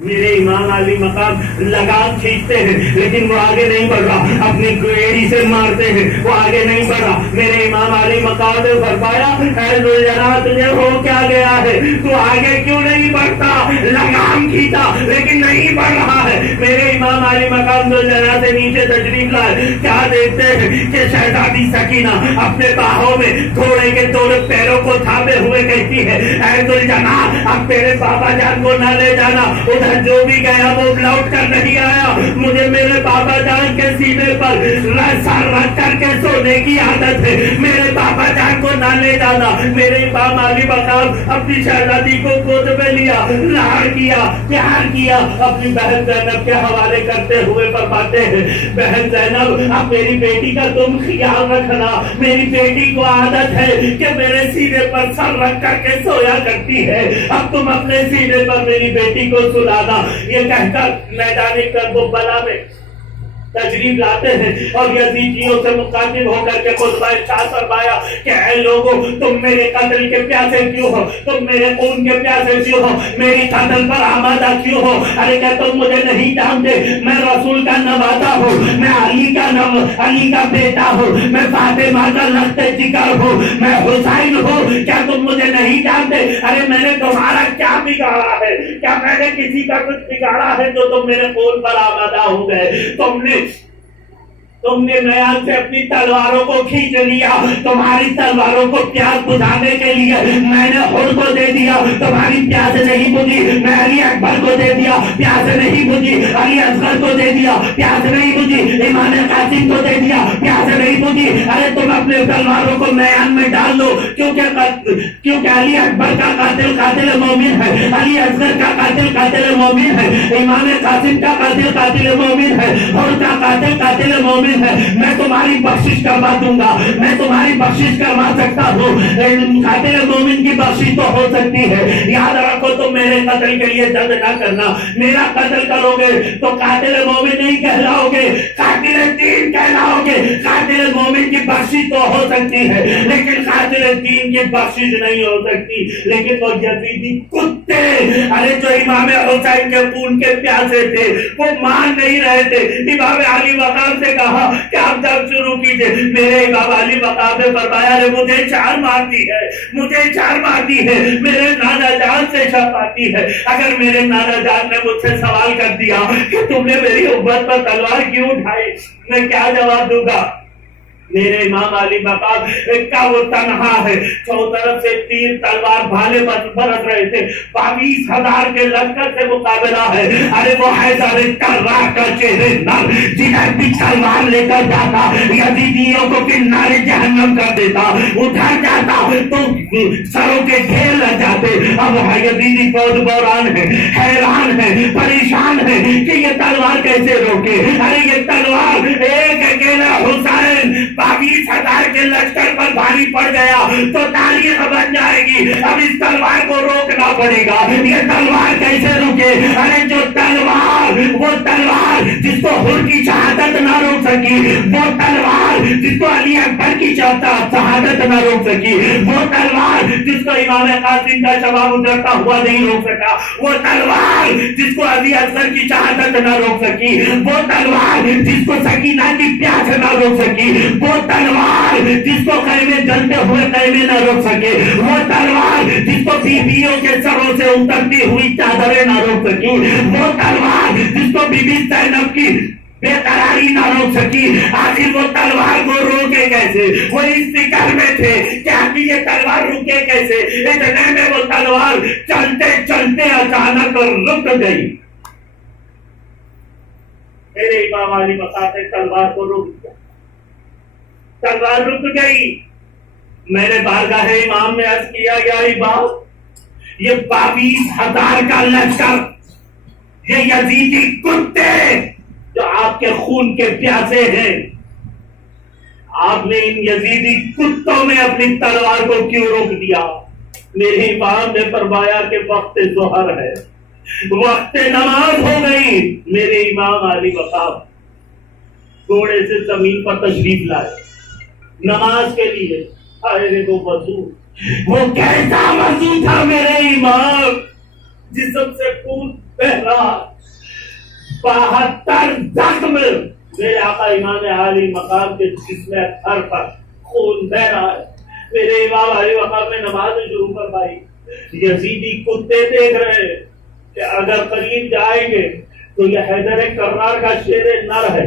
میرے امام علی مقام لگام کھینچتے ہیں لیکن وہ آگے نہیں بڑھ رہا، اپنی گریڑی سے مارتے ہیں، وہ آگے نہیں بڑھ رہا۔ میرے امام علی مقام نے فرمایا اے ذوالجلال تجھے ہو کیا گیا ہے، تو آگے کیوں نہیں بڑھتا؟ لگام کھینچا لیکن نہیں بڑھ رہا ہے۔ میرے امام علی مقام ذوالجلال سے نیچے تشریف لائے، کیا دیکھتے ہیں کہ شہزادی سکینہ اپنے باہوں میں گھوڑے کے دونوں پیروں کو تھامے ہوئے کہتی ہے اے ذوالجلال اب تیرے بابا جان کو نہ لے جانا، جو بھی گیا وہ لوٹ کر نہیں آیا، مجھے میرے بابا جان کے سینے پر سر رکھ کر کے سونے کی عادت ہے، میرے بابا جان کو نہ لے جانا۔ میرے امام علی مقام اپنی شہزادی کو گود میں لیا، لاڑ کیا، پیار کیا، اپنی بہن زینب کے حوالے کرتے ہوئے فرماتے ہیں بہن زینب اب میری بیٹی کا تم خیال رکھنا، میری بیٹی کو عادت ہے کہ میرے سینے پر سر رکھ کر کے سویا کرتی ہے، اب تم اپنے سینے پر میری بیٹی کو سلا۔ یہ کہہ کر میدان کربلا میں تشریف لاتے ہیں اور یزیدیوں سے مخاطب ہو کر کے خطبہ ارشاد فرمایا کہ اے لوگوں تم میرے قتل کے پیاسے کیوں ہو، تم میرے خون کے پیاسے کیوں ہو، میری قتل پر آمادہ کیوں ہو؟ ارے کہ تم مجھے نہیں جانتے، میں رسول کا نوازا ہوں، میں علی کا بیٹا ہوں، میں فاطمہ کا لخت جگر ہوں، میں حسین ہوں، کیا تم مجھے نہیں جانتے؟ ارے میں نے تمہارا کیا بگاڑا ہے؟ کیا میں نے کسی کا کچھ بگاڑا ہے جو تم میرے خون پر آمادہ ہو گئے؟ تم نے میان سے اپنی تلواروں کو کھینچ لیا، تمہاری تلواروں کو پیاس بجھانے کے لیے میں نے خود کو دے دیا، تمہاری پیاس نہیں بجھی، میں علی اکبر کو دے دیا، پیاس نہیں بجھی، علی اصغر کو دے دیا، پیاس نہیں بجھی، امام قاسم کو دے دیا، پیاس نہیں بجھی۔ ارے تم اپنے تلواروں کو میان میں ڈال دو، کیونکہ علی اکبر کا قاتل مومن ہے، علی اصغر کا قاتل مومن ہے، امام قاسم کا قاتل مومن ہے، اور کا قاتل مومن ہے۔ میں تمہاری بخشش کروا دوں گا، میں تمہاری بخشش کروا سکتا ہوں، قاتل مومن کی بخشش تو ہو سکتی ہے۔ یاد رکھو تم میرے قتل کے لیے جلد نہ کرنا، میرا قتل کرو گے تو قاتل مومن نہیں کہلاؤ گے، قاتل دین کہلاؤ گے۔ قاتل مومن کی بخشش تو ہو سکتی ہے لیکن قاتل دین کی بخشش نہیں ہو سکتی۔ لیکن وہ یزیدی کتے ارے جو امام حسین کے خون کے پیاسے تھے وہ مان نہیں رہے تھے۔ امام علی مقام سے کہا کہ آپ جب شروع کیجئے، میرے امام علی مقام نے فرمایا مجھے چار مارتی ہے، مجھے چار مارتی ہے، میرے نانا جان سے شک آتی ہے۔ اگر میرے نانا جان نے مجھ سے سوال کر دیا کہ تم نے میری امت پر تلوار کیوں اٹھائی، میں کیا جواب دوں گا؟ میرے امام علی مقام کا وہ تنہا ہے، چاروں طرف سے تیر تلوار بھالے برس رہے تھے، 22,000 کے لشکر سے مقابلہ ہے۔ ارے وہ حیدر کرار کا چہرے نر جنہیں بھی تلوار لے کر جاتا یزیدیوں کو کنارے جہنم کر دیتا، ادھر جاتا تو سروں کے ڈھیر لگ جاتے۔ اب یزیدی فوج بحران ہے، حیران ہے، پریشان ہے کہ یہ تلوار کیسے روکے۔ ارے یہ تلوار ایک اکیلا حسین 22,000 کے لشکر پر بھاری پڑ گیا تو تاریخ بن جائے گی۔ اب اس تلوار کو روکنا پڑے گا۔ یہ تلوار کیسے روکے؟ ارے جو تلوار، وہ تلوار جس کو حر کی شہادت نہ روک سکی، وہ تلوار جس کو علی اکبر کی شہادت نہ روک سکی، وہ تلوار جس کو امام قاسم کا شباب اترتا ہوا نہیں روک سکا، وہ تلوار جس کو علی اصغر کی شہادت نہ روک سکی، وہ تلوار جس کو سکینہ کی پیاس نہ روک سکی، وہ تلوار جس کو خیمے جلتے ہوئے خیمے نہ روک سکے، وہ تلوار جس کو بیویوں کے سروں سے اترتی ہوئی چادریں نہ روک سکی، وہ تلوار جس کو بی بی زینب کی بے قراری نہ روک سکی۔ آخر وہ تلوار کو روکے کیسے؟ وہ اس فکر میں تھے کہ ابھی یہ تلوار روکے کیسے؟ اتنے میں وہ تلوار چلتے چلتے اچانک رک گئی۔ میرے امام علی مقام نے تلوار کو روک دیا، تلوار رک گئی۔ میں نے بارگاہ امام میں عرض کیا یا امام یہ 22,000 کا لشکر، یہ یزیدی کتے جو آپ کے خون کے پیاسے ہیں، آپ نے ان یزیدی کتوں میں اپنی تلوار کو کیوں روک دیا؟ میرے امام نے فرمایا کہ وقت ظہر ہے، وقت نماز ہو گئی۔ میرے امام علی مقام گھوڑے سے زمین پر تشریف لائے نماز کے لیے۔ ارے وہ وضو، وہ کیسا وضو تھا میرے امام، جسم سے خون 72 زخم میرے آقا امام عالی مقام کے جسم ہر پر خون بہ رہا ہے. میرے امام علی مقام میں نماز شروع فرمائی. یزیدی کتے دیکھ رہے ہیں کہ اگر قریب جائیں گے تو یہ حیدر کرار کا شیر نر ہے،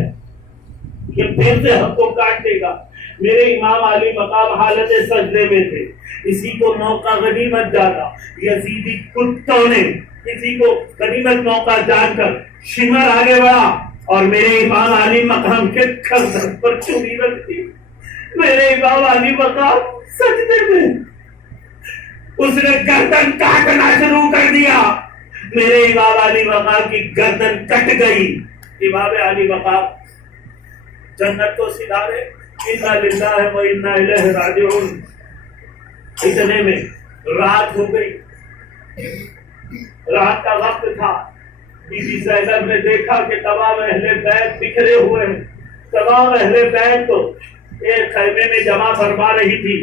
یہ پھر سے ہم کو کاٹ دے گا. میرے امام علی مقام حالت سجدے میں تھے. اسی کو موقع غنیمت جانا یزیدی کتوں نے کسی کو غنیمت موقع جان کر شمر آگے بڑھا اور میرے امام علی مقام کے کھر پر چوری رکھ دی. میرے امام علی مقام سجدے میں اس نے گردن کاٹنا شروع کر دیا. میرے امام علی مقام کی گردن کٹ گئی. امام علی مقام جنت کو سدھارے. انا للہ و انا الیہ راجعون. اتنے میں رات ہو گئی، رات کا وقت تھا. بی بی زینب نے دیکھا کہ تمام اہل بیت بکھرے ہوئے ہیں. تمام اہل بیت کو ایک خیمے میں جمع فرما رہی تھی.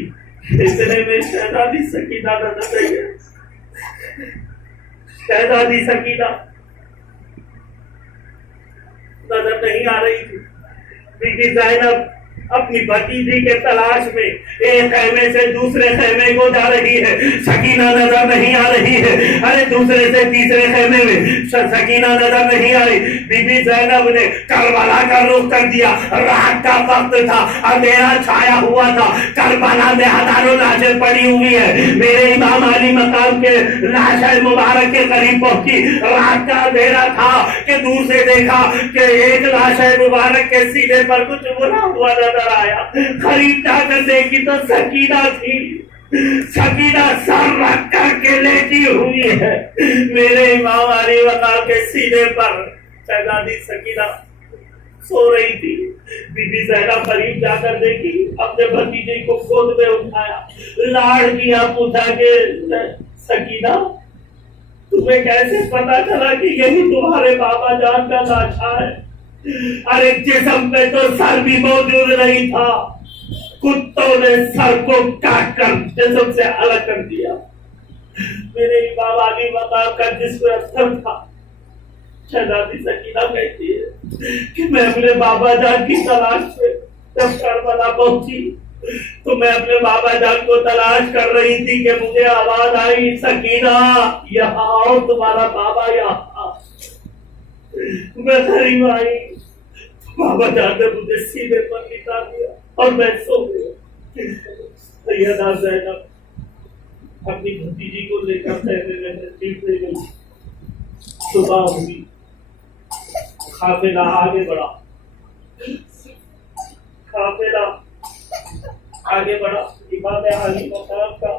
اتنے میں شہزادی سکینہ نظر آئی. شہزادی سکینہ نظر نہیں آ رہی تھی. بی بی زینب اپنی بھتیجی کے تلاش میں ایک خیمے سے دوسرے خیمے کو جا رہی ہے. سکینہ نظر نہیں آ رہی ہے. ارے دوسرے سے تیسرے خیمے میں سکینہ نظر نہیں آ رہی. بی بی زینب نے کربلا کا رخ کر دیا. رات کا وقت تھا، اندھیرا چھایا ہوا تھا. کربلا میں ہزاروں لاشیں پڑی ہوئی ہے. میرے امام علی مقام کے لاش مبارک کے قریب پہنچی. رات کا اندھیرا تھا کہ دور سے دیکھا کہ ایک لاش مبارک کے سینے پر کچھ بنا ہوا نظر آیا. قریب جا کر دیکھی تو سکینہ تھی. سکینہ سر رکھ کر کے لیٹی ہوئی ہے. میرے امام علی مقام کے سینے پر شہزادی سکینہ سو رہی تھی. بی بی زینب قریب جا کر دیکھی، اپنے بھتیجے کو گود میں اٹھایا، لاڑ کیا، پوچھا کہ سکینہ تمہیں کیسے پتا چلا کہ یہی تمہارے بابا جان کا لاچھا ہے؟ ارے جسم پہ تو سر بھی موجود نہیں تھا. کتوں نے سر کو کاٹ کر جسم سے الگ کر دیا. میرے امام علی مقام کا جسم اثر تھا. شہزادی سکینہ کہتی ہے کہ میں اپنے بابا جان کی تلاش میں جب کربلا پہنچی تو میں اپنے بابا جان کو تلاش کر رہی تھی کہ مجھے آواز آئی، سکینہ یہاں آؤ، تمہارا بابا یہاں. میں قریب آئی، بابا جان نے مجھے سینے پر لٹا دیا اور میں سو گیا. سیدہ زینب اپنی بھتیجی کو لے کر خیمے میں تشریف لے گئی. صبح ہوئی، قافلہ آگے بڑھا. قافلہ آگے بڑھا. امام علی مقام کا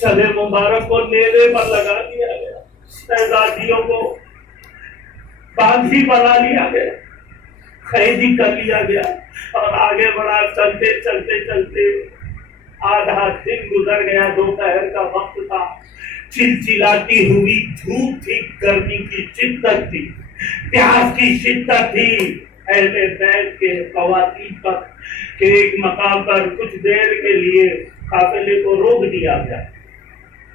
سر مبارک کو نیزے پر لگا دیا گیا. شہزادیوں کو باندھی بنا لیا گیا، قیدی کر لیا گیا اور آگے بڑھا. چلتے چلتے چلتے آدھا دن گزر گیا. دوپہر کا وقت تھا. چلچلاتی ہوئی دھوپ تھی، گرمی کی شدت تھی، پیاس کی شدت تھی. اہل بیت کے خواتین پر کہ ایک مقام پر کچھ دیر کے لیے قافلے کو روک دیا گیا.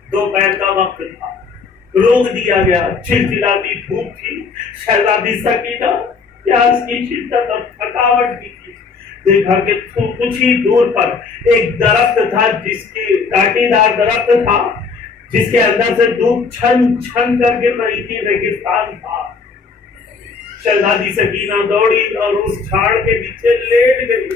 دوپہر کا وقت تھا، روک دیا گیا. چلچلاتی دھوپ تھی. شہزادی سکینہ پیاس کی شدت اور تھکاوٹ بھی تھی. دیکھا کہ کچھ ہی دور پر ایک درخت تھا، جس کی کاٹی دار درخت تھا، جس کے اندر سے دھوپ چھن چھن کر گر رہی تھی. ریگستان تھا. شہزادی سکینہ دوڑی اور اس جھاڑ کے نیچے لیٹ گئی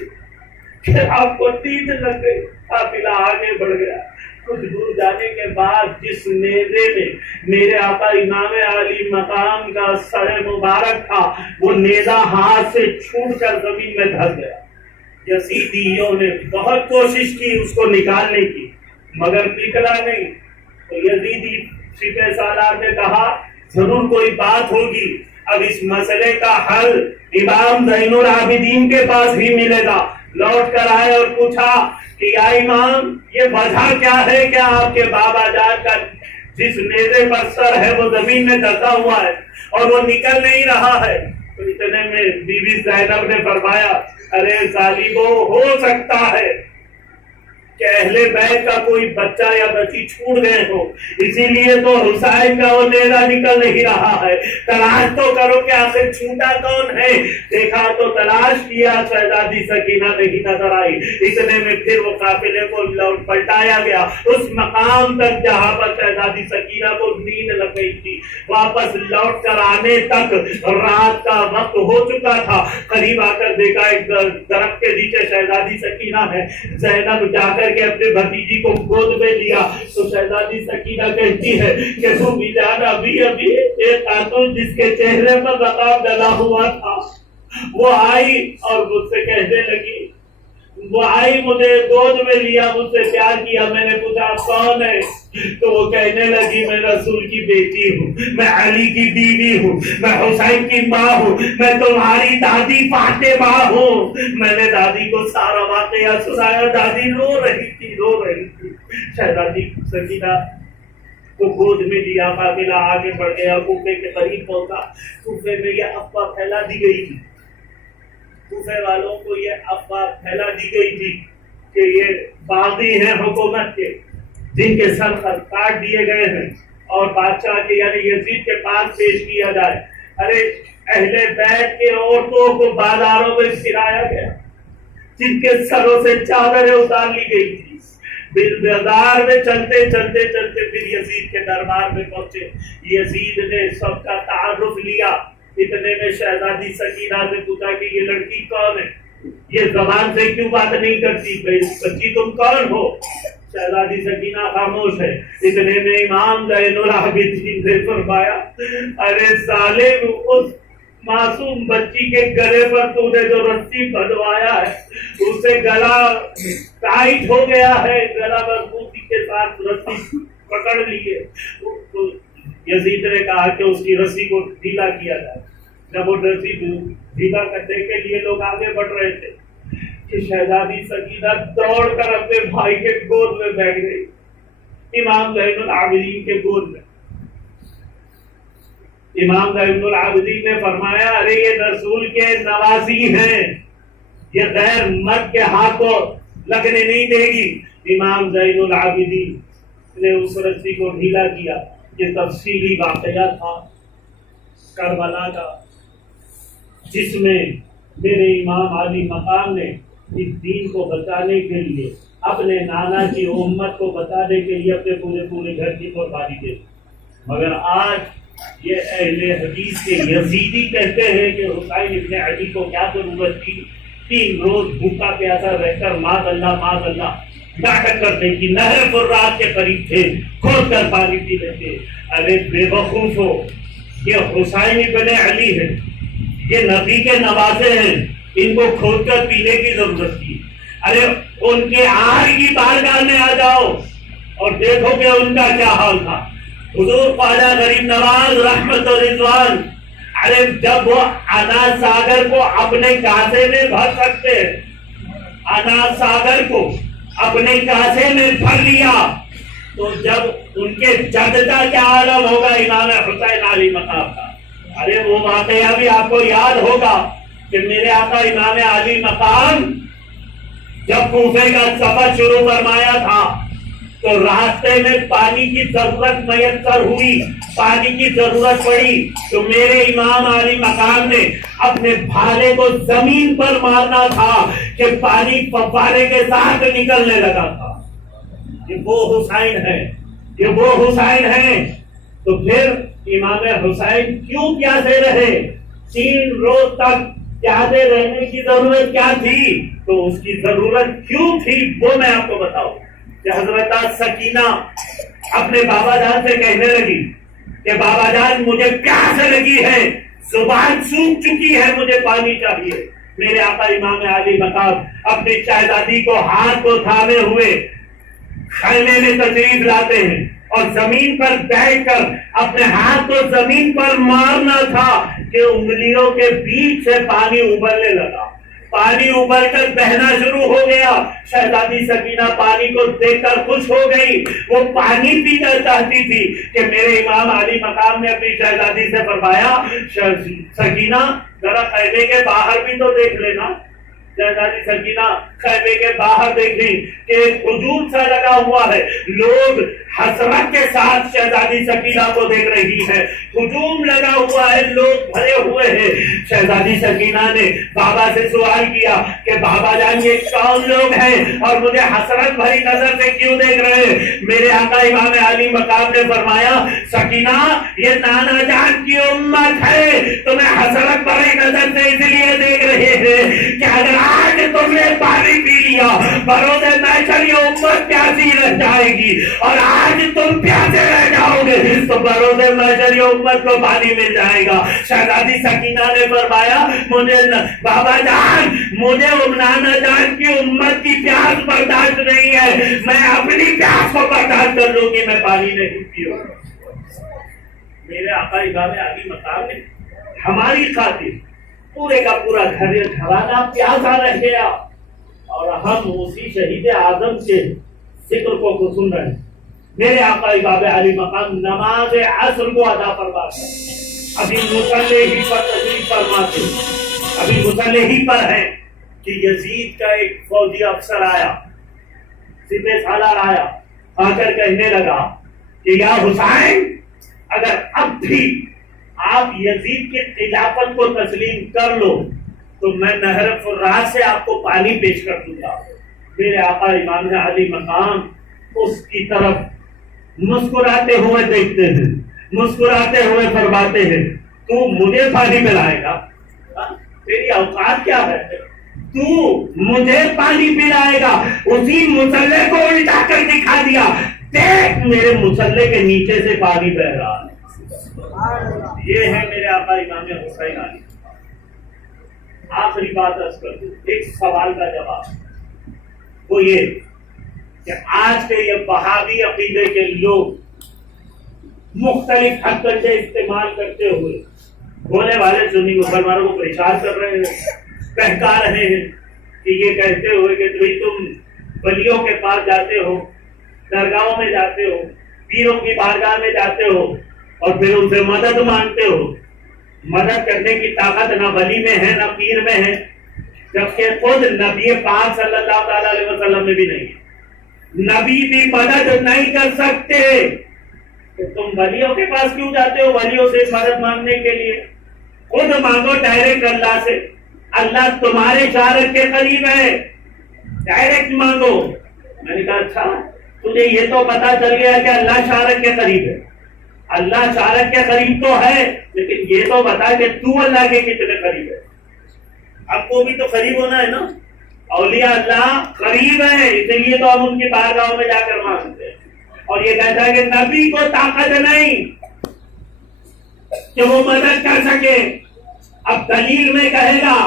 کہ آپ کو نیند لگ گئی. قافلہ آگے بڑھ گیا. کچھ دور جانے کے بعد جس نیزے میں میرے آقا امام علی مقام کا سر مبارک تھا، وہ نیزہ ہاتھ سے چھوٹ کر زمین میں دھس گیا. یزیدیوں نے بہت کوشش کی اس کو نکالنے کی، مگر نکلا نہیں. تو یزیدی سپہ سالار نے کہا ضرور کوئی بات ہوگی، اب اس مسئلے کا حل امام زین العابدین کے پاس بھی ملے گا. لوٹ کر آئے اور پوچھا کہ یا امام، یہ وجہ کیا ہے کہ آپ کے بابا جان کا جس نیزے پر سر ہے وہ زمین میں دھسا ہوا ہے اور وہ نکل نہیں رہا ہے؟ تو اتنے میں بی بی زینب نے فرمایا ارے ظالمو، ہو سکتا ہے کہ اہل بیت کا کوئی بچہ یا بچی چھوٹ گئے ہو، اسی لیے تو حسین کا وہ نیزہ نکل نہیں رہا ہے۔ تلاش تو کرو کہ آخر چھوٹا کون ہے۔ دیکھا تو تلاش کیا، شہزادی سکینہ نہیں نظر آئی۔ اتنے میں پھر وہ قافلے کو لوٹ پلٹایا گیا اس مقام تک جہاں پر شہزادی سکینہ کو نیند لگ گئی تھی۔ واپس لوٹ کر آنے تک رات کا وقت ہو چکا تھا۔ قریب آ کر دیکھا ایک درخت کے نیچے شہزادی سکینہ ہے۔ زینب جا کر کے اپنے بھتیجی کو گود میں لیا تو شہزادی سکینہ کہتی ہے کہ تم بھی جانا، ابھی ایک خاتون جس کے چہرے پر نقاب ڈلا ہوا تھا وہ آئی اور مجھ سے کہنے لگی، وہ آئی مجھے گود میں لیا، مجھ سے پیار کیا۔ میں نے پوچھا آپ کون ہے؟ تو وہ کہنے لگی میں رسول کی بیٹی ہوں، میں علی کی بیوی ہوں، میں حسین کی ماں ہوں، میں تمہاری دادی فاطمہ ہوں۔ میں نے دادی کو سارا واقعہ سنایا، دادی رو رہی تھی۔ شہزادی سکینہ کو گود میں لیا، قافلہ آگے بڑھ گیا، کوفے کے قریب پہنچا۔ کوفے میں یہ افواہ پھیلا دی گئی تھی، کوفے والوں کو یہ افواہ پھیلا دی گئی تھی کہ یہ باغی ہیں حکومت کے، جن کے سر کاٹ دیے گئے ہیں اور بادشاہ کے یعنی یزید کے پاس پیش کیا جائے۔ ارے اہل بیت کے عورتوں کو بازاروں میں پھرایا گیا، جن کے سروں سے چادریں اتار لی گئی تھی۔ بازار میں چلتے پھر یزید کے دربار میں پہنچے۔ یزید نے سب کا تعارف لیا۔ اتنے میں شہزادی سکینہ سے پوچھا کہ یہ لڑکی کون ہے، یہ زبان سے کیوں بات نہیں کرتی، بچی تم کون ہو؟ شہزادی سکینہ خاموش ہے۔ اتنے میں امام زین العابدین نے فرمایا، ارے ظالم، اس معصوم بچی کے گلے پر تو نے جو رسی بندھوایا ہے اسے گلا ٹائٹ ہو گیا ہے، گلا مضبوطی کے ساتھ رسی پکڑ لی ہے۔ یزید نے کہا کہ اس کی رسی کو ڈھیلا کیا جائے۔ جب وہ رسی ڈھیلا کرنے کے لیے لوگ آگے بڑھ رہے تھے کہ شہزادی سکینہ دوڑ کر اپنے بھائی کے گود میں بیٹھ گئی، امام زین العابدین کے گود میں۔ امام زین العابدین نے فرمایا، ارے یہ رسول کے نوازی ہیں، یہ غیر مرد کے ہاتھ کو لگنے نہیں دے گی۔ امام زین العابدین نے اس رسی کو ڈھیلا کیا۔ یہ تفصیلی واقعہ تھا کربلا کا، جس میں میرے امام علی مقام نے اس دین کو بچانے کے لیے، اپنے نانا کی امت کو بچانے کے لیے اپنے پورے گھر کی قربانی دی۔ مگر آج یہ اہل حدیث کے یزیدی کہتے ہیں کہ حسین ابن علی کو کیا ضرورت تھی 3 روز بھوکا پیاسا رہ کر معاذ اللہ ناٹک کرتے کہ نہر فرات کے قریب تھے، کھود کر پانی پی لیتے۔ ارے بے وقوف ہو، یہ حسین ابن علی ہے، یہ نبی کے نوازے ہیں، ان کو کھود کر پینے کی ضرورت تھی۔ ارے ان کے آر کی بارگاہ میں آ جاؤ اور دیکھو کہ ان کا کیا حال تھا۔ حضور خواجہ غریب نواز رحمت و رضوان، ارے جب وہ انا ساگر کو اپنے کاسے میں بھر سکتے، انا ساگر کو اپنے کاسے میں بھر لیا، تو جب ان کے جد کا کیا عالم ہوگا امام حسین علی مقام کا۔ ارے وہ واقعہ بھی آپ کو یاد ہوگا کہ میرے آقا امام علی مقام جب کوفے کا سفر شروع فرمایا تھا تو راستے میں پانی کی ضرورت میسر ہوئی، پانی کی ضرورت پڑی، تو میرے امام علی مقام نے اپنے بھالے کو زمین پر مارنا تھا کہ پانی فوارے کے ساتھ نکلنے لگا تھا۔ یہ وہ حسین ہے، یہ وہ حسین ہے۔ تو پھر امام حسین کیوں پیاسے رہے؟ 3 روز تک پیاسے رہنے کی ضرورت کیا تھی؟ تو اس کی ضرورت کیوں تھی وہ میں آپ کو بتاؤں کہ حضرت سکینہ اپنے بابا جان سے کہنے لگی کہ بابا جان مجھے پیاس لگی ہے، زبان سوکھ چکی ہے، مجھے پانی چاہیے۔ میرے آقا امام علی مقام اپنی شہزادی کو ہاتھ کو تھامے ہوئے خیمے میں تشریف لاتے ہیں اور زمین پر بیٹھ کر اپنے ہاتھ کو زمین پر مارنا تھا کہ انگلیوں کے بیچ سے پانی ابلنے لگا، پانی ابل کر بہنا شروع ہو گیا۔ شہزادی سکینہ پانی کو دیکھ کر خوش ہو گئی، وہ پانی پینا چاہتی تھی کہ میرے امام علی مقام نے اپنی شہزادی سے فرمایا، سکینہ ذرا خیمے کے باہر بھی تو دیکھ لینا، شہزادی سکینہ خیمے کے باہر دیکھی کہ ایک ہجوم سا لگا ہوا ہے، لوگ حسرت کے ساتھ شہزادی سکینہ کو دیکھ رہی ہے، ہجوم لگا ہوا ہے، لوگ بھرے ہوئے ہیں۔ شہزادی سکینہ نے بابا سے سوال کیا کہ بابا جان یہ کون لوگ ہیں اور مجھے حسرت بھری نظر سے کیوں دیکھ رہے ہیں؟ میرے آقا امام علی مقام نے فرمایا سکینہ یہ نانا جان کی امت ہے، تمہیں حسرت بھری نظر سے اس لیے دیکھ رہے ہیں کہ اگر آج تم نے پانی پی لیا بروز محشر یہ امت پیاسی رہ جائے گی، اور آج تم پیاسے رہ جاؤ گے تو بروز محشر یہ امت کو پانی مل جائے گا۔ شہزادی سکینہ نے فرمایا مجھے بابا جان مجھے نانا جان کی امت کی پیاس برداشت نہیں ہے، میں اپنی پیاس کو برداشت کر لوں گی، میں پانی نہیں پیوں۔ میرے آقا امام علی مقام نے ہماری خاطر پورے کا پورا گھرانہ پیاسا رہ گیا، اور ہم اسی شہید اعظم کے ذکر کو سن رہے ہیں۔ میرے آقا امام علی مقام نماز عصر کو ادا فرما ابھی مصلی ہی پر تشریف فرماتے، ابھی مصلی ہی پر ہے کہ یزید کا ایک فوجی افسر آیا، سپہ سالار آیا، آ کر کہنے لگا کہ یا حسین اگر اب بھی آپ یزید کی خلافت کو تسلیم کر لو تو میں نہر فرات سے آپ کو پانی پیش کر دوں گا۔ میرے آقا امام علی مقام اس کی طرف مسکراتے ہوئے دیکھتے ہیں، مسکراتے ہوئے فرماتے ہیں تو مجھے پانی پلائے گا؟ تیری اوقات کیا ہے؟ تو مجھے پانی پلائے گا؟ اسی مسلح کو الٹا کر دکھا دیا، دیکھ میرے مسلح کے نیچے سے پانی بہ رہا ہے۔ یہ ہے میرے آقا امام حسین علی۔ آخری بات عرض کر دوں، ایک سوال کا جواب وہ یہ کہ آج کے یہ وہابی عقیدے کے لوگ مختلف حد کنڈے استعمال کرتے ہوئے بولے والے سنی مسلمانوں کو پریشان کر رہے ہیں، بہکا رہے ہیں کہ یہ کہتے ہوئے کہ تم ولیوں کے پاس جاتے ہو، درگاہوں میں جاتے ہو، پیروں کی بارگاہ میں جاتے ہو اور پھر ان سے مدد مانگتے ہو۔ مدد کرنے کی طاقت نہ ولی میں ہے نہ پیر میں ہے، جبکہ خود نبی پاک صلی اللہ تعالی علیہ وسلم میں بھی نہیں ہے۔ نبی بھی مدد نہیں کر سکتے، تو تم ولیوں کے پاس کیوں جاتے ہو ولیوں سے مدد مانگنے کے لیے؟ خود مانگو ڈائریکٹ اللہ سے، اللہ تمہارے شارک کے قریب ہے، ڈائریکٹ مانگو۔ میں نے کہا اچھا تجھے یہ تو پتا چل گیا کہ اللہ شارک کے قریب ہے، اللہ شارک کے قریب تو ہے، لیکن یہ تو بتا کہ تو اللہ کے کتنے قریب ہے۔ ہم کو بھی تو قریب ہونا ہے نا، اولیاء اللہ قریب ہے، اس لیے تو ہم ان کی بارگاہوں میں جا کر مانگتے ہیں۔ اور یہ کہتا ہے کہ نبی کو طاقت نہیں کہ وہ مدد کر سکے۔ اب دلیل میں کہے گا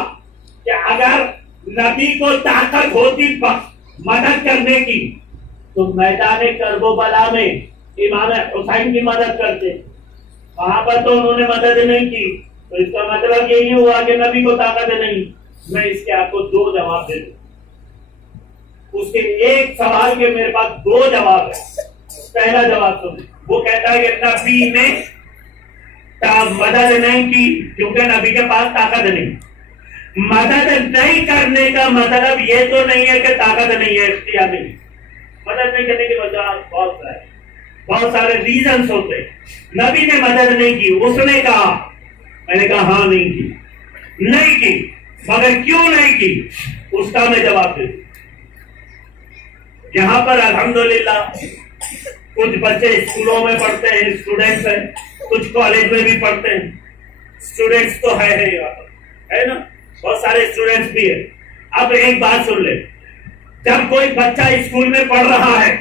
کہ اگر نبی کو طاقت ہوتی مدد کرنے کی تو میدان کرب و بلا میں امام حسین کی مدد کرتے، وہاں پر تو انہوں نے مدد نہیں کی، تو اس کا مطلب یہی ہوا کہ نبی کو طاقت نہیں۔ میں اس کے آپ کو دو جواب دے دوں، اس کے ایک سوال کے میرے پاس دو جواب ہے۔ پہلا جواب سنیں، وہ کہتا ہے کہ نبی نے مدد نہیں کی کیونکہ نبی کے پاس طاقت نہیں۔ مدد نہیں کرنے کا مطلب یہ تو نہیں ہے کہ طاقت نہیں ہے، اختیار نہیں۔ مدد نہیں کرنے کی وجہ بہت سارے ریزنز ہوتے۔ نبی نے مدد نہیں کی، اس نے کہا، میں نے کہا ہاں نہیں کی، مگر کیوں نہیں کی اس کا میں جواب دے دوں۔ یہاں پر الحمدللہ کچھ بچے اسکولوں میں پڑھتے ہیں، اسٹوڈینٹس ہیں، کچھ کالج میں بھی پڑھتے ہیں۔ اسٹوڈینٹس تو ہے یہاں پر، ہے نا، بہت سارے اسٹوڈینٹس بھی ہیں۔ اب ایک بات سن لیں، جب کوئی بچہ اسکول میں پڑھ رہا ہے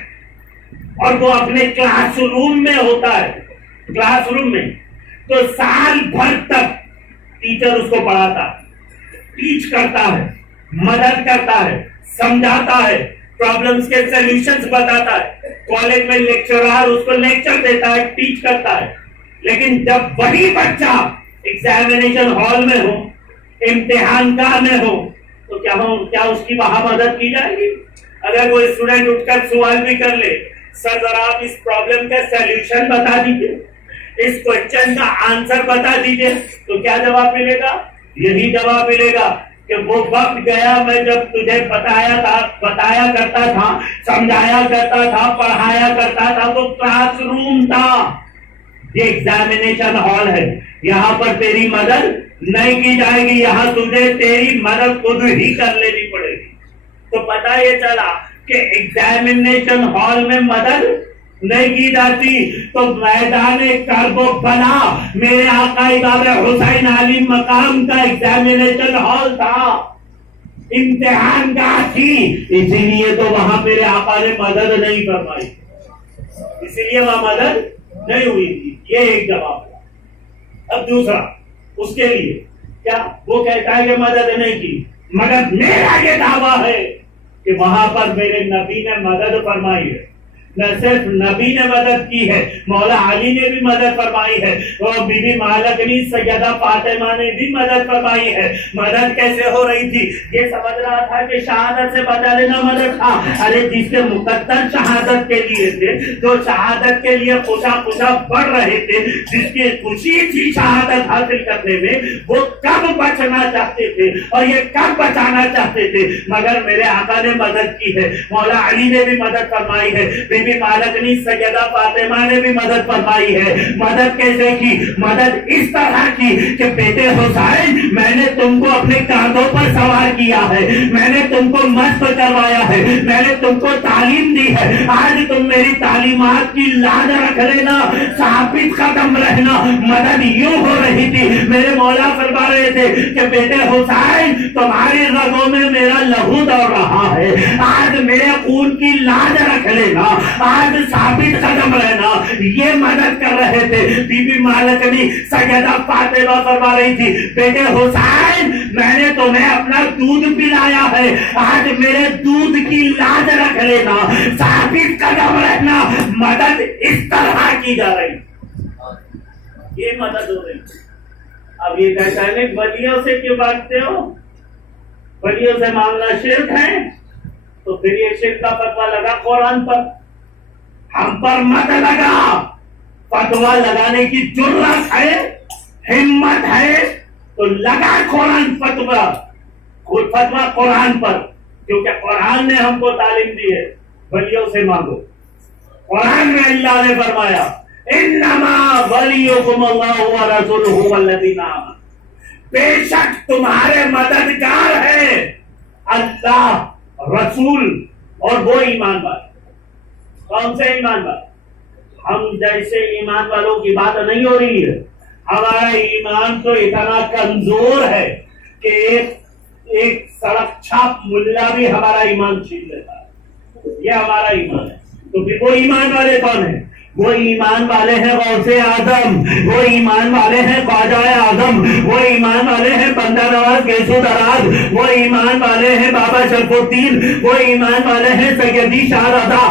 اور وہ اپنے کلاس روم میں ہوتا ہے، کلاس روم میں، تو سال بھر تک ٹیچر اس کو پڑھاتا ہے، ٹیچ کرتا ہے، مدد کرتا ہے، سمجھاتا ہے، پرابلمز کے سولوشنز بتاتا ہے، کالج میں لیکچرار اس کو لیکچر دیتا ہے، ٹیچ کرتا ہے۔ لیکن جب وہی بچہ ایگزامینیشن ہال میں ہو، امتحان گاہ میں ہو، تو کیا اس کی وہاں مدد کی جائے گی؟ اگر کوئی اسٹوڈنٹ اٹھ کر سوال بھی کر لے، سر ذرا آپ اس پرابلم کا سولوشن بتا دیجیے، اس کوشچن کا آنسر بتا دیجیے، تو کیا جواب ملے گا؟ یہی جواب ملے گا کہ وہ وقت گیا میں جب تجھے بتایا کرتا تھا، سمجھایا کرتا تھا، پڑھایا کرتا تھا، وہ کلاس روم تھا، یہ ایگزامینیشن ہال ہے، یہاں پر تیری مدد نہیں کی جائے گی، یہاں تجھے تیری مدد خود ہی کر لینی پڑے گی۔ تو پتہ یہ چلا کہ ایگزامینیشن ہال میں مدد نہیں کی جاتی، تو میدان کرب و بلا میرے آقا امام حسین علی مقام کا ایگزامینیشن ہال تھا، امتحان گاہ تھی، اسی لیے تو وہاں میرے آقا نے مدد نہیں فرمائی، اسی لیے وہاں مدد نہیں ہوئی تھی۔ یہ ایک جواب ہے۔ اب دوسرا اس کے لیے کیا وہ کہتا ہے کہ مدد نہیں کی، مگر میرا یہ دعویٰ ہے کہ وہاں پر میرے نبی نے مدد فرمائی ہے، نہ صرف نبی نے مدد کی ہے، مولا علی نے بھی مدد فرمائی ہے، اور بی بی مالکنی سیدہ فاطمہ نے بھی مدد فرمائی ہے۔ مدد کیسے ہو رہی تھی؟ یہ سمجھ رہا تھا کہ شہادت سے بچا لینا مدد تھا، ارے جس کے مقدر شہادت کے لیے تھے، جو شہادت کے لیے پوچھا پڑھ رہے تھے، جس کی خوشی تھی شہادت حاصل کرنے میں، وہ کب بچنا چاہتے تھے اور یہ کب بچانا چاہتے تھے، مگر میرے آقا نے مدد کی ہے، مولا علی نے بھی مدد فرمائی ہے، بی بی مالکنی سیدہ فاطمہ نے بھی مدد فرمائی ہے۔ مدد کیسے کی؟ مدد اس طرح کی کہ بیٹے حسین، میں نے تم کو اپنے کاندھوں پر سوار کیا ہے، میں نے تم کو مشق کروایا ہے، میں نے تم کو تعلیم دی ہے، آج تم میری تعلیمات کی لاج رکھ لینا، ثابت قدم رہنا۔ مدد یوں ہو رہی تھی، میرے مولا فرما رہے تھے کہ بیٹے حسین، تمہاری رگوں میں میرا لہو دوڑ رہا ہے، آج میرے خون کی لاج رکھ لینا، آج ثابت قدم رہنا۔ یہ مدد کر رہے تھے۔ بی بی مالکنی سیدہ فاطمہ فرما رہی تھی، بیٹے حسین، میں نے تمہیں اپنا دودھ پلایا ہے، آج میرے دودھ کی لاج رکھ لینا، ثابت قدم رہنا۔ مدد اس طرح کی جا رہی، یہ مدد ہو رہی۔ اب یہ کہتا ہے ولیوں سے کیوں بانٹتے ہو؟ ولیوں سے مانگنا شرک ہے، تو پھر یہ شرک کا فتویٰ لگا قرآن پر، ہم پر مت لگا۔ فتویٰ لگانے کی جرأت ہے، ہمت ہے تو لگا قرآن فتویٰ قرآن پر، کیونکہ قرآن نے ہم کو تعلیم دی ہے ولیوں سے مانگو۔ قرآن میں اللہ نے فرمایا انما ولیکم اللہ ورسولہ والذین آمنوا، بے شک تمہارے مددگار ہے اللہ، رسول اور وہ ایمان والے۔ کون سے ایمان والے؟ ہم جیسے ایمان والوں کی بات نہیں ہو رہی ہے، ہمارا ایمان تو اتنا کمزور ہے کہ ایک سڑک چھاپ ملا بھی ہمارا ایمان چھین لیتا ہے، یہ ہمارا ایمان ہے۔ تو پھر وہ ایمان والے کون ہیں؟ وہ ایمان والے ہیں غوث اعظم، وہ ایمان والے ہیں خواجہ اعظم، وہ ایمان والے ہیں بندہ نواز گیسو دراز، وہ ایمان والے ہیں بابا شرف الدین، وہ ایمان والے ہیں سیدی شاہ رضا۔